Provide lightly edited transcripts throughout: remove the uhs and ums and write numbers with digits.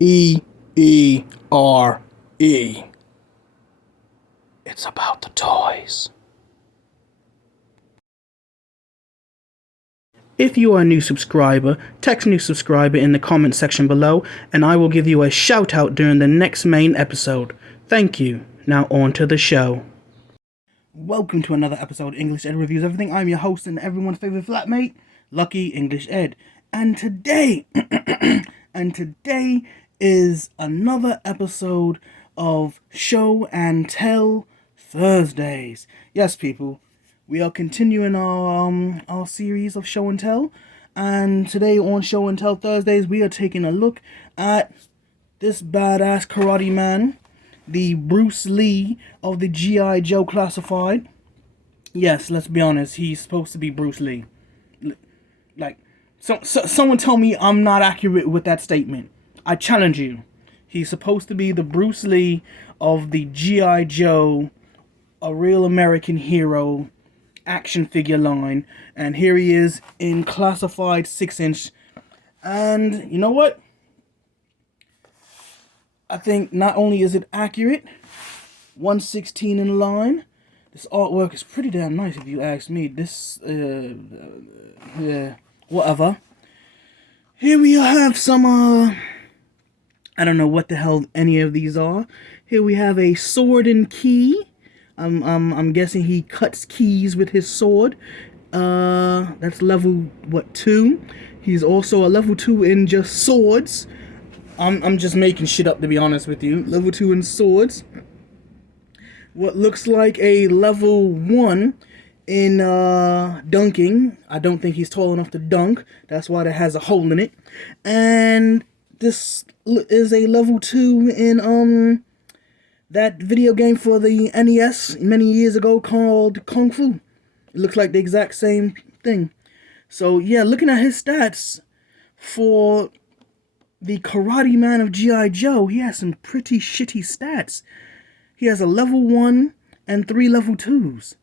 E-E-R-E. It's about the toys. If you are a new subscriber, text new subscriber in the comment section below, and I will give you a shout out during the next main episode. Thank you. Now on to the show. Welcome to another episode of English Ed Reviews Everything. I'm your host and everyone's favorite flatmate, Lucky English Ed. And today, is another episode of Show and Tell Thursdays. Yes, people, we are continuing our series of Show and Tell, and today on Show and Tell Thursdays, we are taking a look at this badass karate man, the Bruce Lee of the G.I. Joe Classified. Yes, let's be honest, he's supposed to be Bruce Lee. Like, someone tell me I'm not accurate with that statement. I challenge you. He's supposed to be the Bruce Lee of the G.I. Joe, a real American hero action figure line, and here he is in classified 6-inch. And you know what? I think not only is it accurate, 116 in line, this artwork is pretty damn nice if you ask me. This, whatever. Here we have some, I don't know what the hell any of these are. Here we have a sword and key. I'm guessing he cuts keys with his sword. That's level, 2? He's also a level 2 in just swords. I'm just making shit up, to be honest with you. Level 2 in swords. What looks like a level 1 in dunking. I don't think he's tall enough to dunk. That's why it has a hole in it. And this is a level 2 in that video game for the NES many years ago called Kung Fu. It looks like the exact same thing. So yeah, looking at his stats for the Karate Man of G.I. Joe, he has some pretty shitty stats. He has a level 1 and 3 level 2s.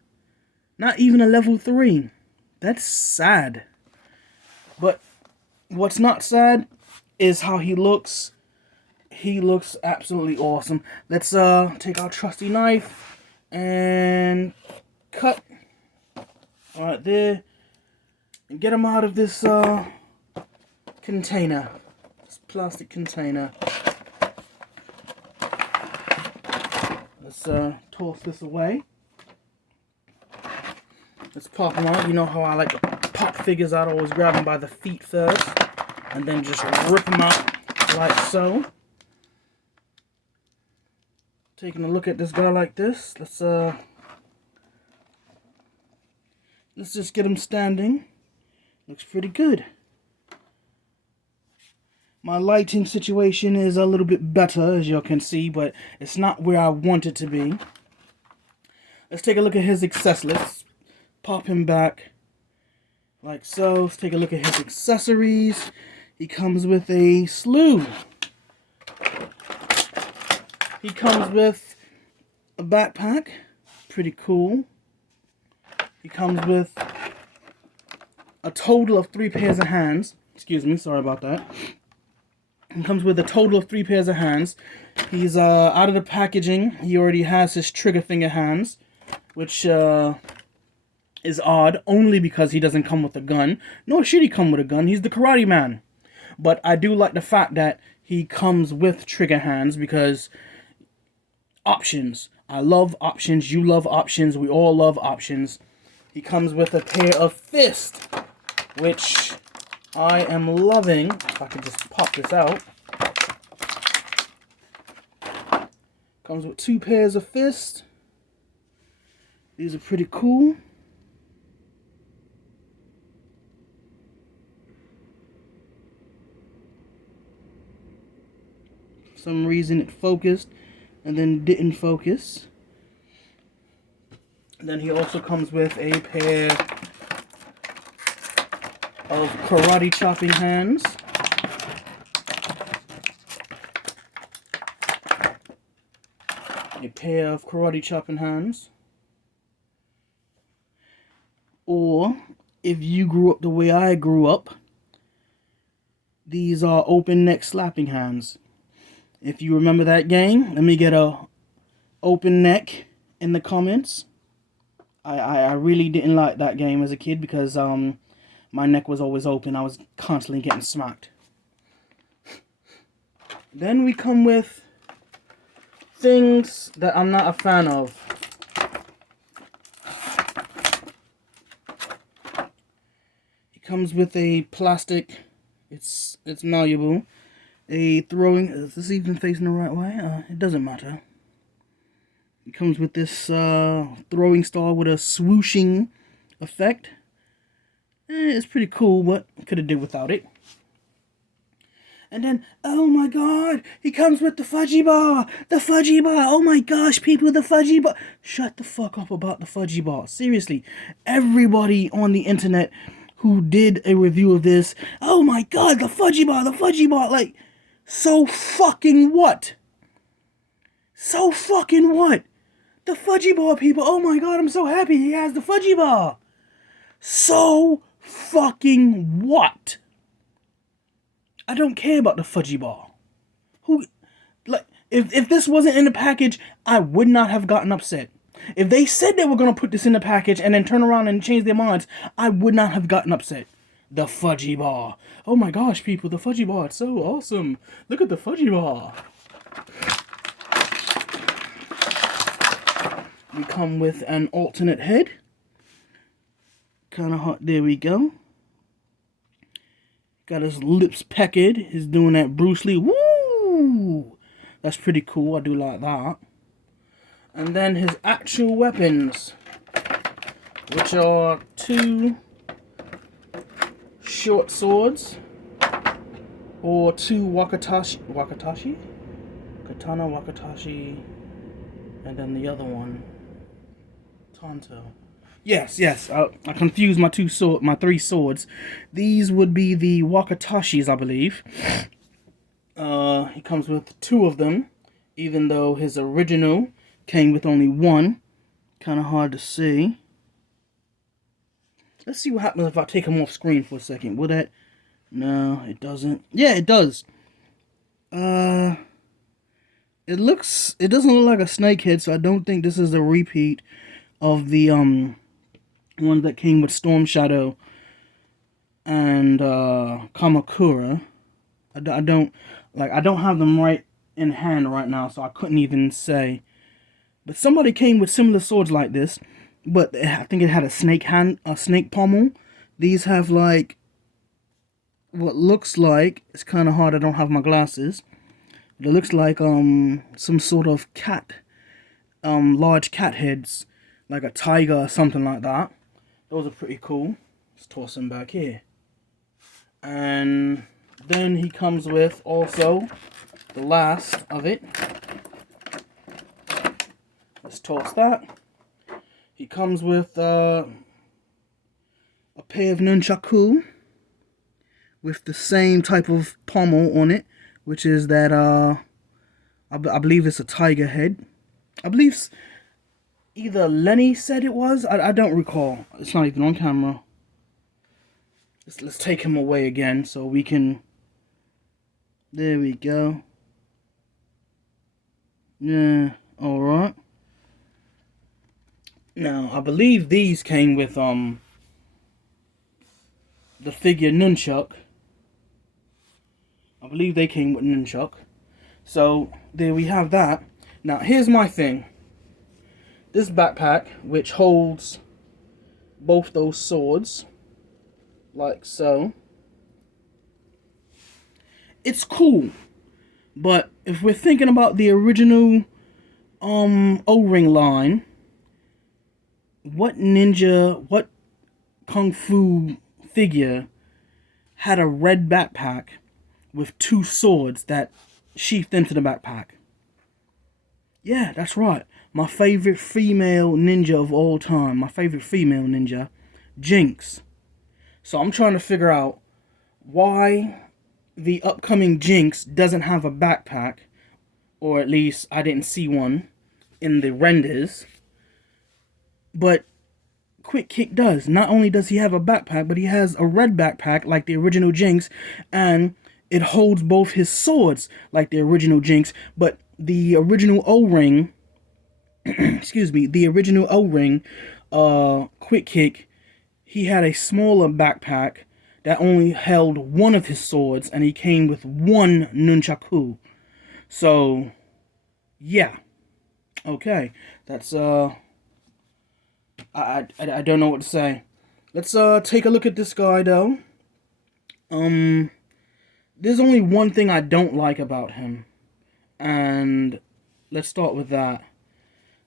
Not even a level 3. That's sad. But what's not sad is how he looks. He looks absolutely awesome. Let's take our trusty knife and cut right there and get him out of this container, this plastic container. Let's toss this away. Let's pop him out. You know how I like to pop figures out. I always grab them by the feet first and then just rip them out like so. Taking a look at this guy like this, let's just get him standing. Looks pretty good. My lighting situation is a little bit better, as you can see, but it's not where I want it to be. Let's take a look at his accessories. Let's pop him back like so. Let's take a look at his accessories. He comes with a slew. He comes with a backpack, pretty cool. He comes with a total of 3 pairs of hands. Excuse me, sorry about that. He comes with a total of 3 pairs of hands. He's out of the packaging. He already has his trigger finger hands, which is odd, only because he doesn't come with a gun. Nor should he come with a gun. He's the Karate Man. But I do like the fact that he comes with trigger hands because options. I love options. You love options. We all love options. He comes with a pair of fists, which I am loving. If I could just pop this out. Comes with 2 pairs of fists. These are pretty cool. For some reason it focused and then didn't focus. And then he also comes with a pair of karate chopping hands. A pair of karate chopping hands. Or, if you grew up the way I grew up, these are open neck slapping hands. If you remember that game, let me get a open neck in the comments. I really didn't like that game as a kid because my neck was always open. I was constantly getting smacked. Then we come with things that I'm not a fan of. It comes with a plastic, it's malleable. A throwing, is this even facing the right way? It doesn't matter. It comes with this throwing star with a swooshing effect. It's pretty cool, but could have did without it. And then, oh my god, he comes with the Fudgy Bar! The Fudgy Bar! Oh my gosh, people, the Fudgy Bar! Shut the fuck up about the Fudgy Bar. Seriously, everybody on the internet who did a review of this, oh my god, the Fudgy Bar, the Fudgy Bar! Like, so fucking what? So fucking what? The Fudgy Bar, people, oh my god, I'm so happy he has the Fudgy Bar! So fucking what? I don't care about the Fudgy Bar. Who, like, if this wasn't in the package, I would not have gotten upset. If they said they were gonna put this in the package and then turn around and change their minds, I would not have gotten upset. The Fudgy Bar. Oh my gosh, people, the Fudgy Bar, it's so awesome. Look at the Fudgy Bar. We come with an alternate head. Kinda hot, there we go. Got his lips pecked. He's doing that Bruce Lee. Woo! That's pretty cool. I do like that. And then his actual weapons, which are 2 short swords, or 2 wakatashi? Katana, wakatashi, and then the other one, Tanto. Yes. I confused my 3 swords. These would be the Wakatashis, I believe. He comes with 2 of them, even though his original came with only 1. Kind of hard to see. Let's see what happens if I take him off screen for a second. Will that? No, it doesn't. Yeah, it does. It doesn't look like a snake head, so I don't think this is a repeat of the one that came with Storm Shadow and Kamakura. I don't have them right in hand right now, so I couldn't even say. But somebody came with similar swords like this, but I think it had a snake pommel. These have like what looks like, it's kind of hard, I don't have my glasses. But it looks like some sort of cat, large cat heads, like a tiger or something like that. Those are pretty cool. Let's toss them back here. And then he comes with also the last of it. Let's toss that. He comes with a pair of nunchaku with the same type of pommel on it, which is that I believe it's a tiger head. I believe either Lenny said it was. I don't recall. It's not even on camera. Let's take him away again so we can. There we go. Yeah, alright. Now, I believe these came with the figure Nunchuck. I believe they came with Nunchuck. So, there we have that. Now, here's my thing. This backpack, which holds both those swords, like so, it's cool. But if we're thinking about the original O-ring line, what ninja, what kung fu figure had a red backpack with 2 swords that sheathed into the backpack? Yeah, that's right. My favorite female ninja of all time. My favorite female ninja, Jinx. So I'm trying to figure out why the upcoming Jinx doesn't have a backpack. Or at least I didn't see one in the renders. But Quick Kick does. Not only does he have a backpack, but he has a red backpack like the original Jinx. And it holds both his swords like the original Jinx, but the original O-ring, excuse me, the original O-ring, Quick Kick, he had a smaller backpack that only held one of his swords, and he came with one nunchaku. So, yeah. Okay, that's I don't know what to say. Let's take a look at this guy though. There's only one thing I don't like about him, and let's start with that.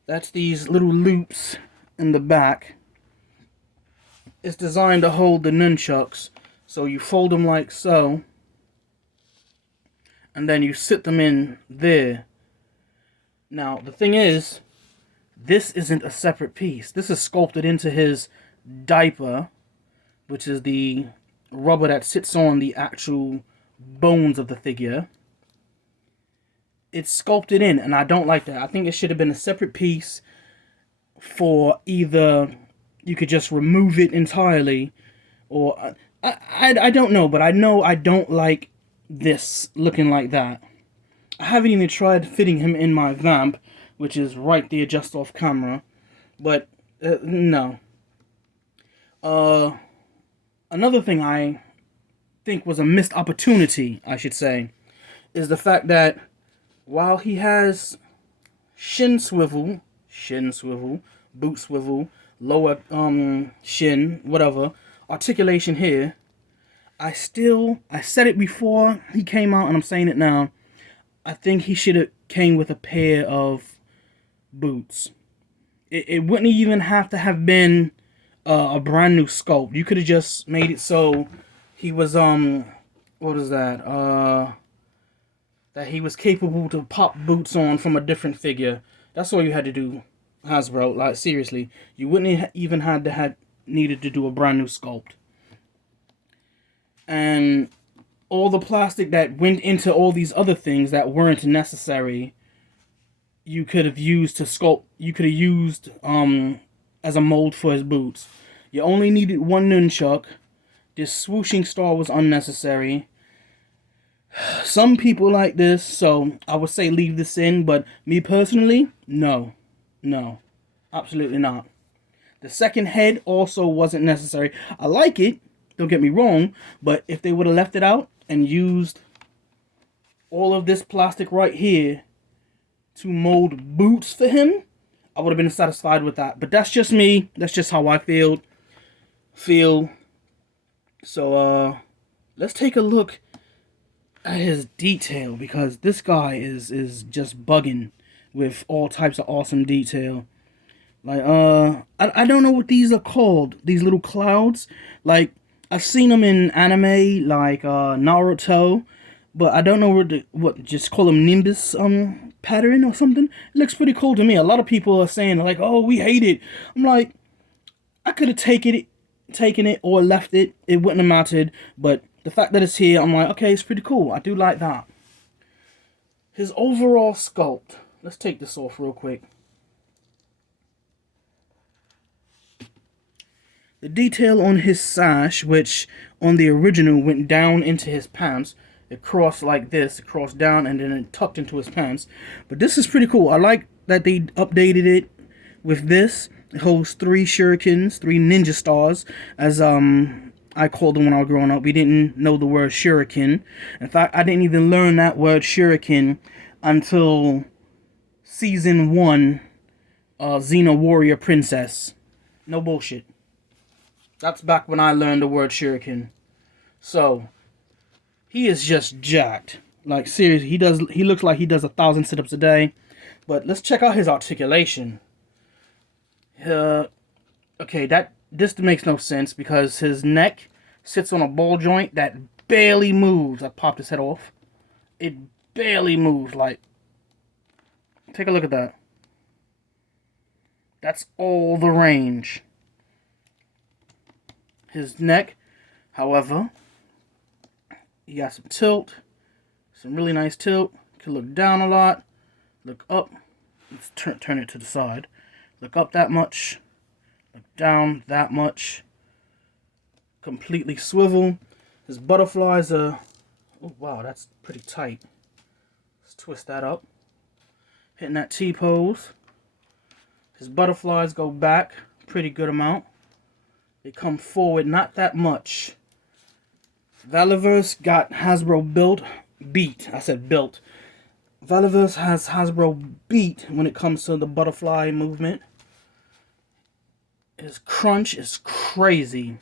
That's these little loops in the back. It's designed to hold the nunchucks, so you fold them like so, and then you sit them in there. Now, the thing is, this isn't a separate piece. This is sculpted into his diaper, which is the rubber that sits on the actual bones of the figure. It's sculpted in, and I don't like that. I think it should have been a separate piece for either you could just remove it entirely, or I don't know, but I know I don't like this looking like that. I haven't even tried fitting him in my vamp, which is right there just off camera, but no. Another thing I think was a missed opportunity, I should say, is the fact that while he has shin swivel, boot swivel, lower shin, whatever, articulation here, I said it before he came out, and I'm saying it now, I think he should have came with a pair of boots. It wouldn't even have to have been a brand new sculpt. You could have just made it so he was what is that? That he was capable to pop boots on from a different figure. That's all you had to do, Hasbro. Like, seriously, you wouldn't even had needed to do a brand new sculpt. And all the plastic that went into all these other things that weren't necessary, you could have used to sculpt. You could have used as a mold for his boots. You only needed one nunchuck. This swooshing star was unnecessary. Some people like this, so I would say leave this in, but me personally, no, absolutely not. The second head also wasn't necessary. I like it, don't get me wrong, but if they would have left it out and used all of this plastic right here to mold boots for him, I would have been satisfied with that. But that's just me. That's just how I feel. So, let's take a look at his detail, because this guy is just bugging with all types of awesome detail. Like, I don't know what these are called. These little clouds. Like, I've seen them in anime, like, Naruto. But I don't know what just call them Nimbus, pattern or something. It looks pretty cool to me. A lot of people are saying, like, oh, we hate it. I'm like, I could have taken it or left it. It wouldn't have mattered. But the fact that it's here, I'm like, okay, it's pretty cool. I do like that. His overall sculpt. Let's take this off real quick. The detail on his sash, which on the original went down into his pants. It crossed like this, it crossed down, and then it tucked into his pants. But this is pretty cool. I like that they updated it with this. It holds 3 shurikens, 3 ninja stars, as I called them when I was growing up. We didn't know the word shuriken. In fact, I didn't even learn that word shuriken until Season 1, Xena Warrior Princess. No bullshit. That's back when I learned the word shuriken. So, he is just jacked. Like, seriously, he looks like he does 1,000 sit-ups a day. But let's check out his articulation. Okay, this makes no sense because his neck sits on a ball joint that barely moves. I popped his head off. It barely moves. Like, take a look at that. That's all the range. His neck, however, he got some tilt, some really nice tilt. Can look down a lot, look up. Let's turn it to the side. Look up that much, look down that much. Completely swivel. His butterflies are Oh, wow, that's pretty tight. Let's twist that up. Hitting that T-pose. His butterflies go back pretty good amount. They come forward not that much. Valaverse got Hasbro beat. I said built. Valaverse has Hasbro beat when it comes to the butterfly movement. His crunch is crazy.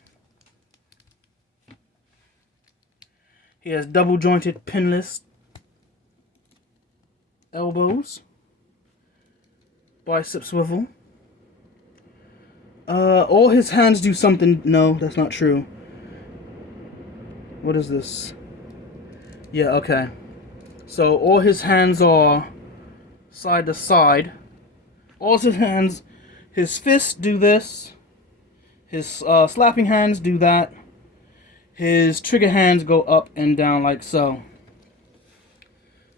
He has double jointed pinless elbows. Bicep swivel. All his hands do something. No, that's not true. What is this? Yeah, okay. So all his hands are side to side. All his hands, his fists do this. His slapping hands do that. His trigger hands go up and down like so.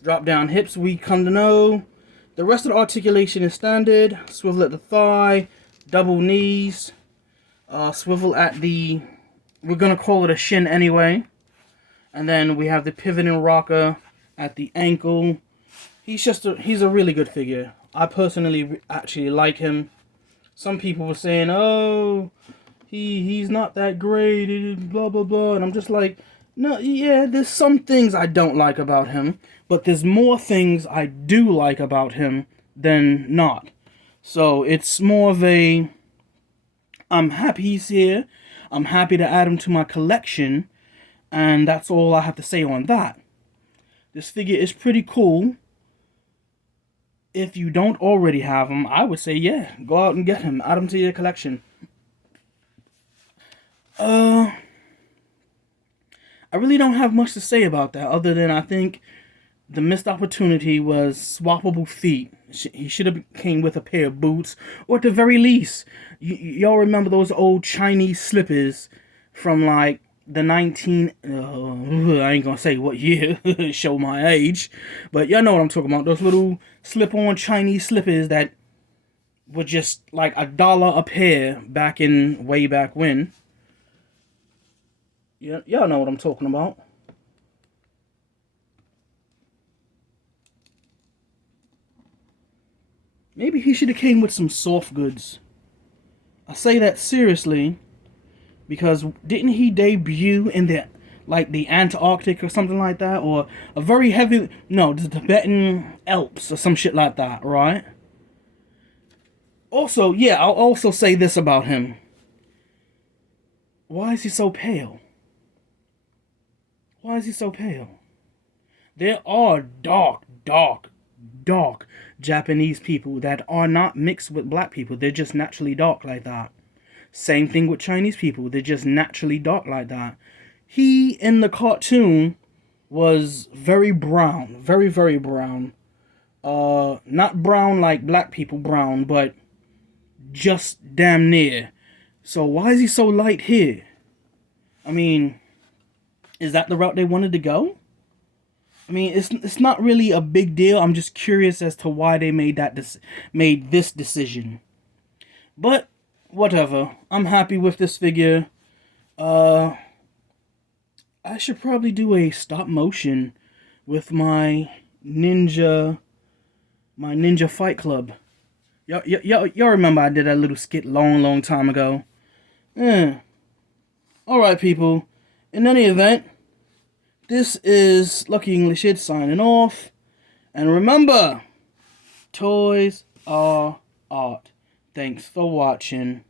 Drop down hips we come to know. The rest of the articulation is standard. Swivel at the thigh, double knees, swivel at the, we're going to call it a shin anyway. And then we have the pivot and rocker at the ankle. He's a really good figure. I personally actually like him. Some people were saying, oh, he's not that great, blah, blah, blah. And I'm just like, no, yeah, there's some things I don't like about him. But there's more things I do like about him than not. So it's more of a, I'm happy he's here. I'm happy to add him to my collection. And that's all I have to say on that. This figure is pretty cool. If you don't already have him, I would say, yeah, go out and get him. Add him to your collection. I really don't have much to say about that, other than I think the missed opportunity was swappable feet. He should have came with a pair of boots, or at the very least, y'all remember those old Chinese slippers from like the I ain't gonna say what year, show my age, but y'all know what I'm talking about. Those little slip-on Chinese slippers that were just like $1 a pair way back when. Y'all know what I'm talking about. Maybe he should have came with some soft goods. I say that seriously, because didn't he debut in the Antarctic or something like that, or a very heavy, no, the Tibetan Alps or some shit like that, right? Also, yeah, I'll also say this about him. Why is he so pale? Why is he so pale? There are dark Japanese people that are not mixed with black people. They're just naturally dark like that. Same thing with Chinese people. They're just naturally dark like that. He, in the cartoon, was very brown. Very, very brown. Not brown like black people brown, but just damn near. So why is he so light here? I mean, is that the route they wanted to go? I mean, it's not really a big deal. I'm just curious as to why they made this decision. But whatever. I'm happy with this figure. I should probably do a stop motion with my Ninja Fight Club. Y'all remember I did that little skit long time ago. Alright, people. In any event, this is Lucky English Kid signing off. And remember, toys are art. Thanks for watching.